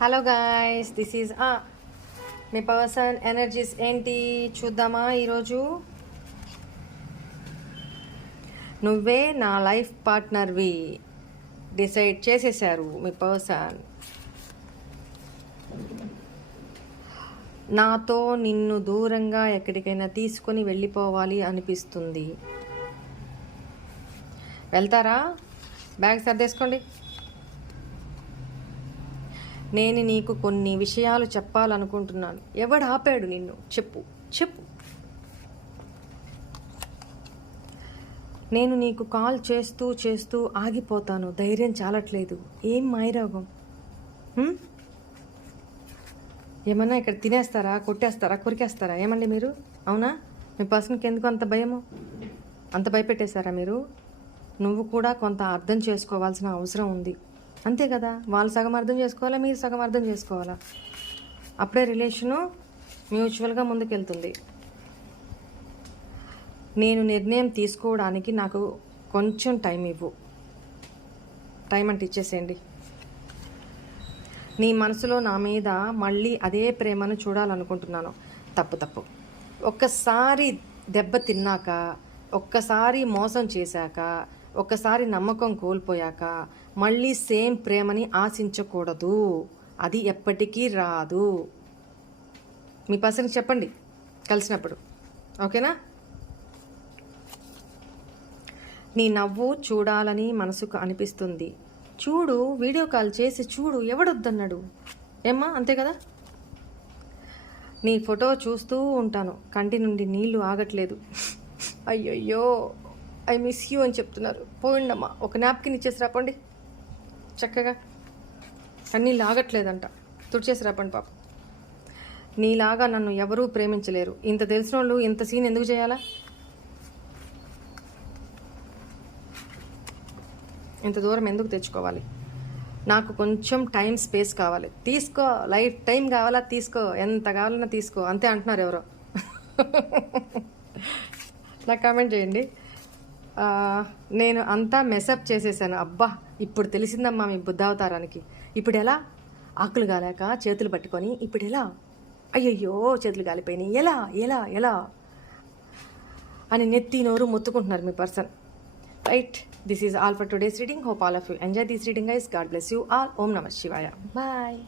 Hello guys, this is me person energies ఏంటి చూద్దామా ఈరోజు. నువ్వే నా లైఫ్ పార్ట్నర్వి డిసైడ్ చేసేసారు మీ పర్సన్. నాతో నిన్ను దూరంగా ఎక్కడికైనా తీసుకొని వెళ్ళిపోవాలి అనిపిస్తుంది. వెళ్తారా? బ్యాగ్ సర్దేసుకోండి. నేను నీకు కొన్ని విషయాలు చెప్పాలనుకుంటున్నాను. ఎవడు ఆపాడు నిన్ను? చెప్పు చెప్పు. నేను నీకు కాల్ చేస్తూ చేస్తూ ఆగిపోతాను. ధైర్యం చాలట్లేదు. ఏం మాయరోగం? ఏమన్నా ఇక్కడ తినేస్తారా, కొట్టేస్తారా, కొరికేస్తారా? ఏమండి మీరు? అవునా? మీ పర్సన్కి ఎందుకు అంత భయము? అంత భయపెట్టేశారా మీరు? నువ్వు కూడా కొంత అర్థం చేసుకోవాల్సిన అవసరం ఉంది. అంతే కదా, వాళ్ళు సగం అర్థం చేసుకోవాలా, మీరు సగం అర్థం చేసుకోవాలా. అప్పుడే రిలేషను మ్యూచువల్గా ముందుకెళ్తుంది. నేను నిర్ణయం తీసుకోవడానికి నాకు కొంచెం టైం ఇవ్వు. టైం అంటే ఇచ్చేసేయండి. నీ మనసులో నా మీద మళ్ళీ అదే ప్రేమను చూడాలనుకుంటున్నాను. తప్పు. ఒక్కసారి దెబ్బ తిన్నాక, ఒక్కసారి మోసం చేశాక, ఒక్కసారి నమ్మకం కోల్పోయాక మళ్ళీ సేమ్ ప్రేమని ఆశించకూడదు. అది ఎప్పటికీ రాదు. మీ పర్సన్కి చెప్పండి కలిసినప్పుడు, ఓకేనా? నీ నవ్వు చూడాలని మనసుకు అనిపిస్తుంది. చూడు, వీడియో కాల్ చేసి చూడు. ఎవడొద్దన్నాడు? ఏమ్మా, అంతే కదా. నీ ఫోటో చూస్తూ ఉంటాను. కంటి నుండి నీళ్లు ఆగట్లేదు. అయ్యయ్యో, ఐ మిస్ యూ అని చెప్తున్నారు. పోయిండమ్మా, ఒక నాప్కిన్ ఇచ్చేసి రాపండి. చక్కగా అన్నీ లాగట్లేదంట, తుడిచేసి రాపండి పాప. నీలాగా నన్ను ఎవరూ ప్రేమించలేరు. ఇంత తెలిసిన వాళ్ళు ఇంత సీన్ ఎందుకు చేయాలా? ఇంత దూరం ఎందుకు తెచ్చుకోవాలి? నాకు కొంచెం టైం స్పేస్ కావాలి. తీసుకో, లైఫ్ టైం కావాలా? తీసుకో, ఎంత కావాలన్నా తీసుకో. అంతే అంటున్నారు ఎవరో. నాకు కామెంట్ చేయండి. నేను అంతా మెసప్ చేసేసాను. అబ్బా, ఇప్పుడు తెలిసిందమ్మా మీ బుద్ధావతారానికి. ఇప్పుడు ఎలా? ఆకులు గాలేక చేతులు పట్టుకొని ఇప్పుడు ఎలా? అయ్యయ్యో, చేతులు గాలిపోయినాయి. ఎలా ఎలా ఎలా అని నెత్తి నోరు మొత్తుకుంటున్నారు మీ person. Right, this is all for today's reading. Hope all of you enjoy this reading guys. God bless you all. ఓం నమః శివాయ. బాయ్.